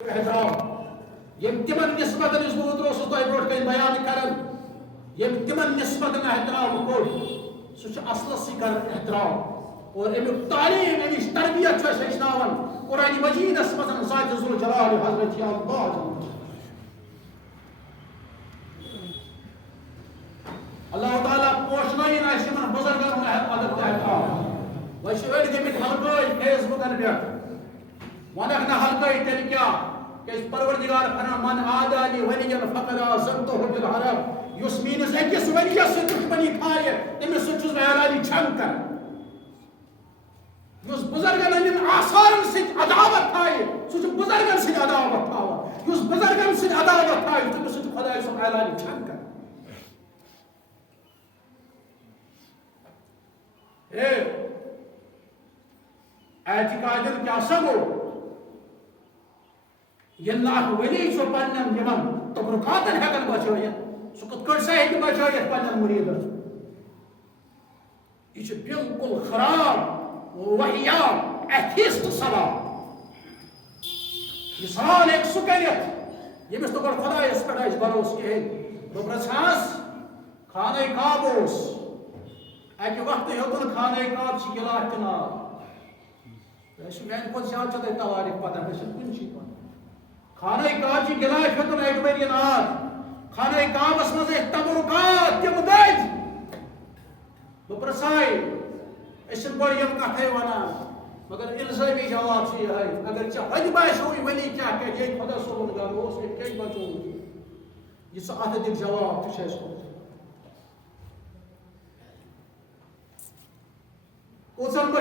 احترام یم تمن نسبت اس بہت روس تو برٹ کن بیان کرن یم تمن نسبت احترام کور سہ اصل سی کر احترام اور امیک تعلیم امچ تربیت ہچنان قرآن مجید من ذات ذوالجلال حضرت اللہ تعالیٰ پوشنائن آن بزرگن ادب احترام وی گمت ہلکائی فیس بکن پہ ونک نا ہلکائی تیل کیا کہ پروردگار فرمان من عادانی ولیا فقد آذنتہ بالحرب یس میس اکس ولیس سے دشمنی تھائے تمس ستھس بہ اعلان جنگ کر یس بزرگن ہند آثارن ست عداوت تھائے سہ بزرگن ست عداوت تھاوان یس بزرگن ست عداوت تھائے تمس ست خدای سن اعلان جنگ کر اعتقادن کیا سگو یہ ولی پن تبرکاتن ہیکن بچائت سہ کت کٹ سا ہیکہ بچائت پن مریدن یہ بالکل خراب وحیات ایتھیسٹ سوال یہ سوال ایک سہ کرت یمس تو گۄڈٕ خدایس پٮ۪ٹھ آسہِ بروس کہین بہ پرژھہس خانہ کعب اوس اکہ وقت ہیوتن خانہ کعب چھ گلاس تہ ناو میانہ کھۄتہٕ زیادٕ چھو تۄہہِ تواریخ پتہ مےٚ چھنہٕ کُنچی پتہ خانہ کعب چھ گلاس ہیوتن اکہ ؤری ناد خانہ کعبس منٛز ٲسۍ تبرکات تم دٔدۍ بہ پرژھاے أسۍ چھِنہٕ گۄڈٕ یم کتھے ونان مگر الزٲمی جواب چھُ یِہے اگر ژےٚ ہوٚتہِ باسیوٕے ولی کیاہ کرِ ییٚتہِ خۄدا صٲبُن گرٕ اوس ییٚتہِ کیازِ بچووُتھ یہِ ژٕ اتھ دِکھ جواب تہِ چھُ اَسہِ کوٚرمُت کۭژن